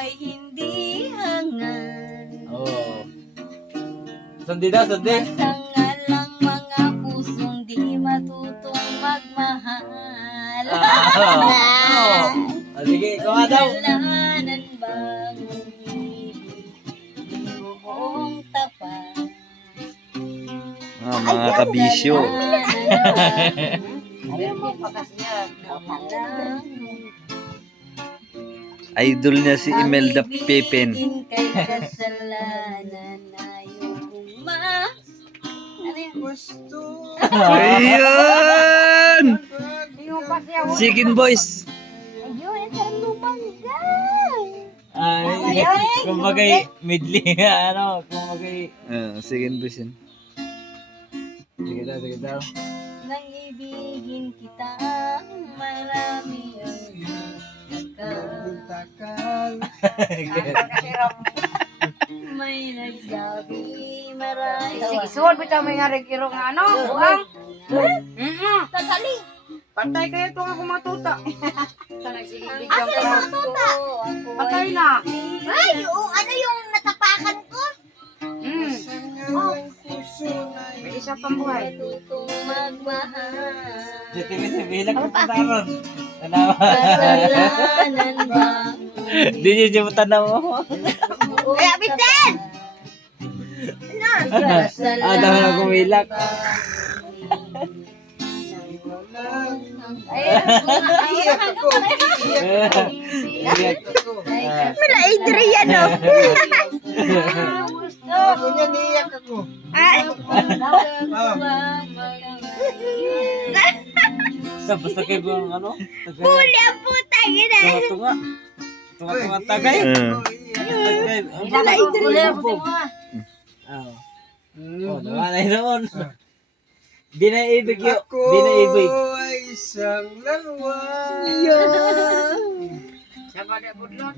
ay hindi hangal. Oo. Sandi daw, sandi. Masangal ang mga pusong di matutong magmahal. Sige, ikaw nga daw. Kasalanan bang umibig di mo buong tapat? Mga kabisyo. Ayaw mo pakas niya. Idol niya si Imelda Pepin. Kay kasalanan ayokong ano yun? Ayun! Chicken Boys. Ayun, ang lumangga. Ay, kumbaga midli, ano, kumbaga. Chicken Boys yun. Sige daw, sige daw. Nang ibigin kita, marami ang nagtakal. May nagsabi, marami. Isuod mo tayo may nga regiro nga ano? Ulang? Tatali. Patay kayo ito nga kumatuta. Asa yung matuta? Patay na. Ay, ano yung natapakan ko? May isa pang buhay. Matutong magmahal. Si Timis, bilang ko tanaron. Tanawa. Kasalanan ba? Di niyo mo tanaw. Kaya, Vincent! Dami na kumilak. Mala Adrian, no? Niyak ako. Basta kayo bang ano? Huli ang putang ina. Tunga-tunga. Tunga-tunga tagay. Tagay. Mala Adrian. Oo. Oh, wala na noon. Di na ibig yun. Ako Di na ibig. ay isang laruan. Siya ba na budlot?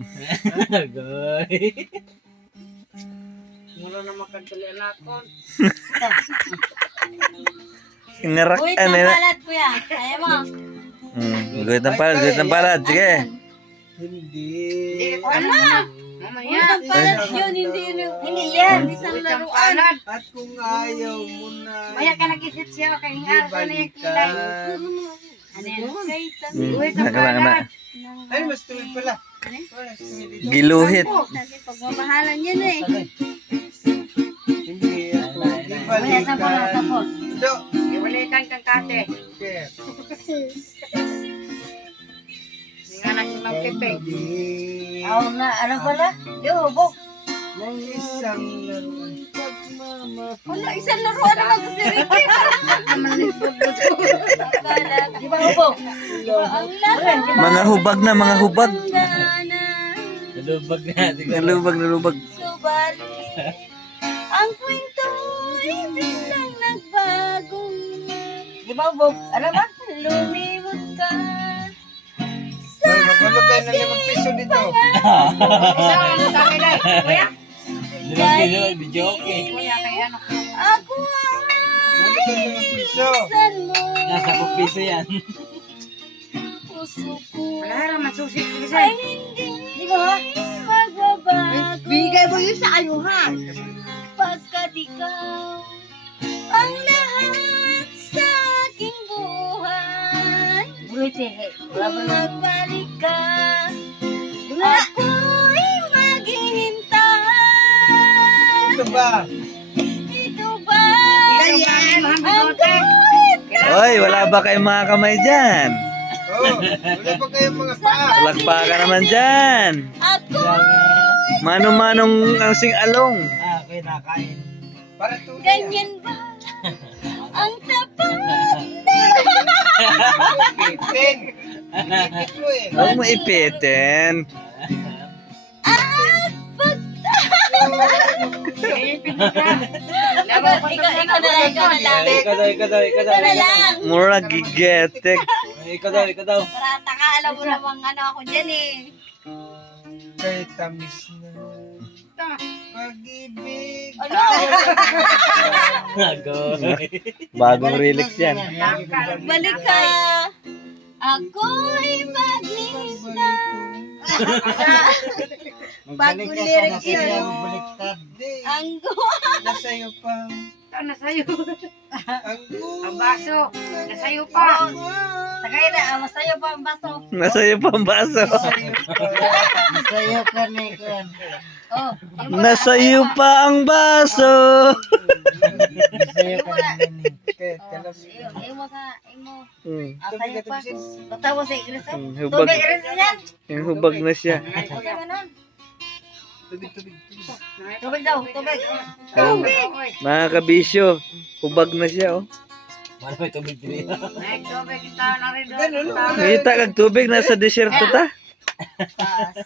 Goy. Mula na makagdali nakon. Inarak Uy, ano na. tampalat ko yan. Kaya mo. Guhit ng palad, guhit ng palad. Sige. Hindi. Ano? Uy, Mamaya. tampalat yun. Hindi yan. Isang laruan. Panad. At kung ayaw mo na Maya ka nag-isip siya kay Ingar ka na yung kilay. Ano yan? Kay Uy, Naka panad. ay, mas tuwid pala. Mas tuwid dito. Giluhit. Kasi pagmamahalan yan eh. Hindi ako. Di Maya sa pala balikan. tapos. Do. Iwalikan kang kate. Sir. Nga na si Mang Pepe. Hindi. Na, ano pala? Yo, bok. Ng isang laruan. Wala, isang laruan naman sa si Ricky. Di ba, bok? Ang laruan. Mga hubag na, mga hubag. Nalubag na. Nalubag, nalubag. Subalit, ang kwento'y biglang nagbago. Di ba, bok? Ano ba? Lumimot ka. Well, magulog kayo ng 5 piso dito. Isa ang kate na. Kuya. Nilagay na, joke eh. Kuya kaya ano. Ako Magulog kayo ng 5 piso. san mo. Nasa kupiso yan. Puso ko Wala rin masusik. ay hindi magbabago. Bigay mo yun sa ayuhan. Pagkat ikaw ang lahat sa aking buhay. Kung magbalik ka, ako'y maghihintay. Ito ba? Ito ba Yan. ang gawin? Oy, wala ba kayong mga kamay dyan? Oh, wala pa kayong mga paa. Palakpakan naman dyan. Ako Manong-manong ang sing-along. Okay, nakain. Para tunay. ganyan ba ang tapat? Pitin. Pitit mo eh. Huwag mo ipitin. At ikaw na lang. Ikaw daw. Ikaw na lang. Mura gigetek. Ikaw daw. Parata ka, alam mo namang ano ako dyan eh. Kay tamis na. Pag-ibig. Ano? Goy. Bagong relics yan. Balik ka. Ako'y maghihintay. Bagong lyrics yun. Baliktad. Di. Ang Nasayo pa. Ano sa'yo? Ang Ang baso. Nasa'yo pa. Tagay na, masayo pa ang baso. Nasa iyo pa ang baso. Sa'yo ka ni Kun. Oh, Nasa iyo pa ang baso. Sa'yo ka ni. imo sa, imo. Hmm. Asayo pa. Batawa sa iglesia. Hubag, Tubig rin yan. yung hubag na siya. Tubig ganun. Tubig. Tubig daw, tubig. Mga kabisyo, hubag na siya oh. Wala may tubig din. May tubig tao na rin Ganun, doon. Kita kag tubig nasa desierto ta.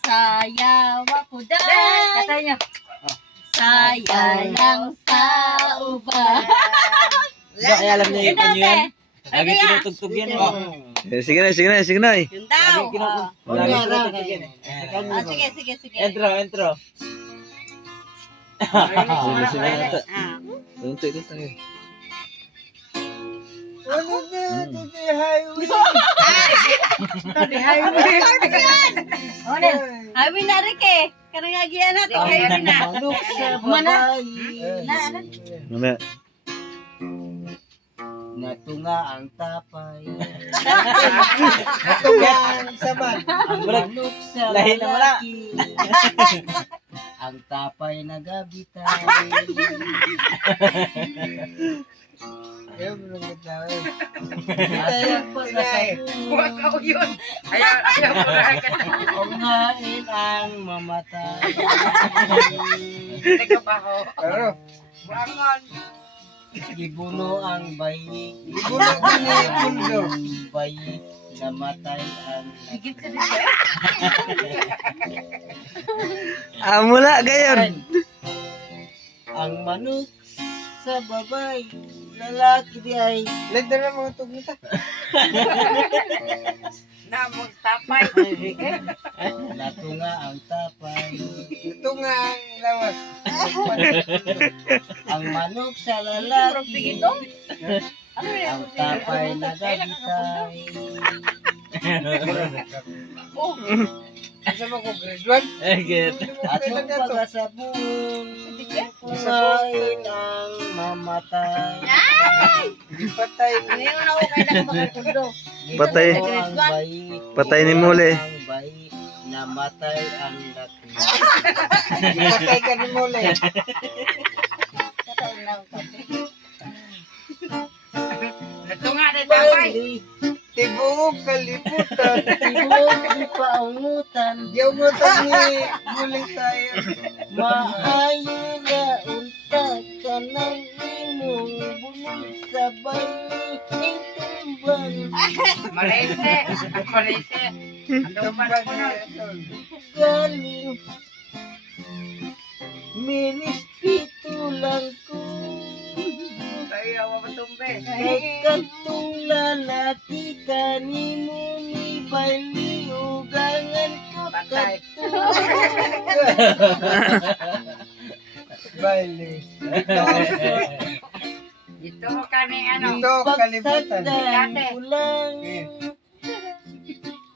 Sayaw ako dahil. Kata niyo. Saya lang sa uba. Hindi, ay alam niya yung kanyo yan. Lagi Ay, tinutugtog yan. Oh. Sige na, sige na, sige na. Yun daw. Lagi tinutugtog yan. Sige. Intro. Sige na ito. Tuntoy ito tayo. Ano na? Tubig highway. Ano? Abi na rin ke. Karang agian na to. Abi na. Manok sa Umana. babae. Na. Muna. Natunga ang tapay. Natugang saman. Ang manok sa Lahi na wala. lalaki. Ang tapay nagabitay. Ayaw mo nang gatawa. At pag-asabong. Huwag ako yun. Ayaw mo lang ka na. Ungain ang mamatay. Nagkabaho. Pero, Bangon. Ibuno ang bayi. ibulog ko na yung pundo. Bayi namatay ang Higit ka din. Mula gayon. ang manok sa babay. Lalaki di ay Lagda na mga tugmita. Na magtapay. natunga ang tapay. Ito nga ang lawas. Ang manok sa lalaki. Ano rin? Ang tapay nagabitay. Isa mo ko grade 1? At ang pag-asabong. Kumain ang mamatay. Hindi patay. Ngayon ako kayo nagpapatundo. Patay. Ibuno ang bayi. Patay ni Muli. Ang bayi. Namatay ang laki. Hindi patay ka ni Mole. Ito nga rin tapay. Tibuog kalibutan. Tibok di paungutan. Diyaw mo ni Mole tayo. Maayo na unta ka ng imong bulong sabay ni tumban. Malese. Ano ba na mo? Galing minispito lang ko. Ayaw mo tumbe. Nagkatulan ati kanimo ni Bailey ugangan ko Patay. Baile. Ito ka ni ano. Ito kalibutan. Pagsagdan ulang.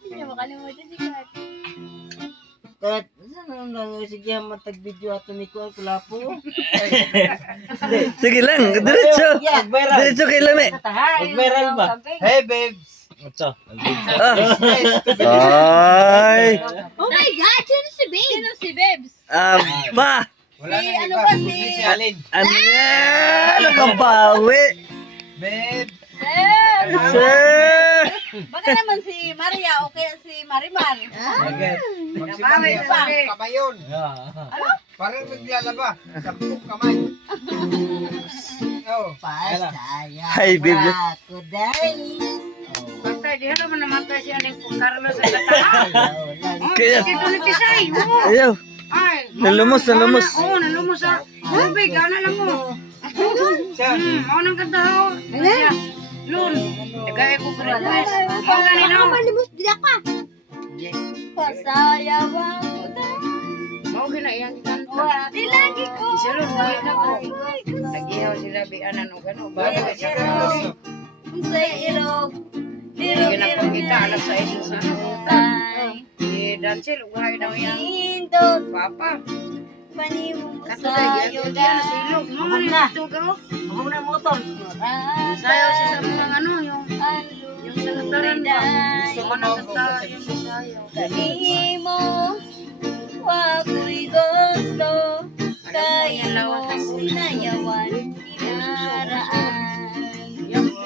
Hindi mo kalimutan si Kat. Kat, saan lang sige matag video ato ni ko kulapo. Sige lang, diretso. Magviral. Diretso kay Lami. Mag-viral ba? Hey babes. Ito. Ah. Nice to be Ay. Oh my God! Sino si Babes? Sino si Babes? Ba. Wala Si nang ano iba. ba, Kundi si- si Alin. Ano yan? Ano ka bawi? Babe. Sir! Sir. Baka naman si Maria o kaya si Marimar. Agad. Nabawi Magsimami na pa. sabi. Kamayon. Parang naglalaba. Sampung kamay. Oh. Pasaya. Hi, babe. Ako dahil. Basta di naman namatay siya ng Carlos sa tataan. Kaya. Ito na kisay. Ayaw. Ay. Nalumos, nalumos. Oo, nalumos sa tubig. Ano lang mo. Siya. Ako nang ganda ho. Siya. Lun. Tagay ko request. Mga ganito. Pasaya ba ako Mau gina iyang kanta. Wadi lagi ko. Isa lun. Wala ko. Nagihaw sila bianan o gano'n. Bago siya ka. Kung sa ilog. Hindi na pagkita. Alas 6 sa ano. Tay. Si Dancil. Uhay daw yan. Indo Kanindot Papa. panimo Kato dahil sayo yan. Yan, day. silog. Mga Huwag nila na. ito ka oh. Huwag na motor. Sayo siya sa mga ano, yung Yung sa nataran ba? day. Yung ano sa yung sayo. Kanimo wako'y gusto kayo mo sinayawan kinaraan.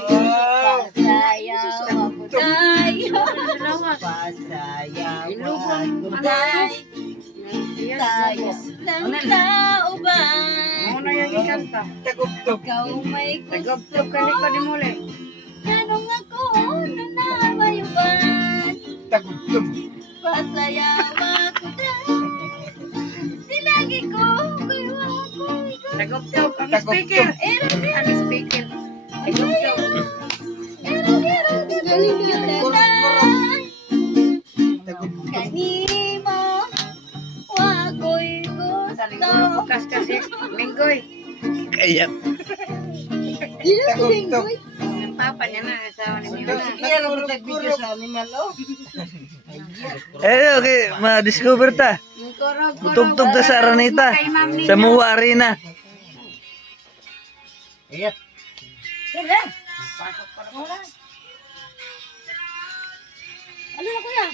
Wow. Pasayaw ako tayo. Salamat. Pasayawan Ilubong. ko Ano? day. Tayo ng tauban. Muna yung ikanta. Tagugtog. Ikaw may gusto Nagaptog ka ni ko di muli. Tanong ako na namayuban. Tagugtog. Pasayaw ako tayo. Silagi ko kayo ako. Nagaptog. Ang Tagugtog. speaker. Ang speaker. Nagaptog. Tagugtog. Kanimo wako'y gusto. Bukas kasi. Minggoy. Kaya. Tagugtog. Yung papa niya na. Asawa ni Mima na. Kaya lang mag-video sa animal, oh. Eh, okay, ma-discover ta. Yung korog. Tugtog ta sa Araneta. Sa Muwa Arena. Ayat. Ano na kuya?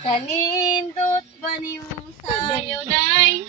Kanindot pa ni mong sayo day.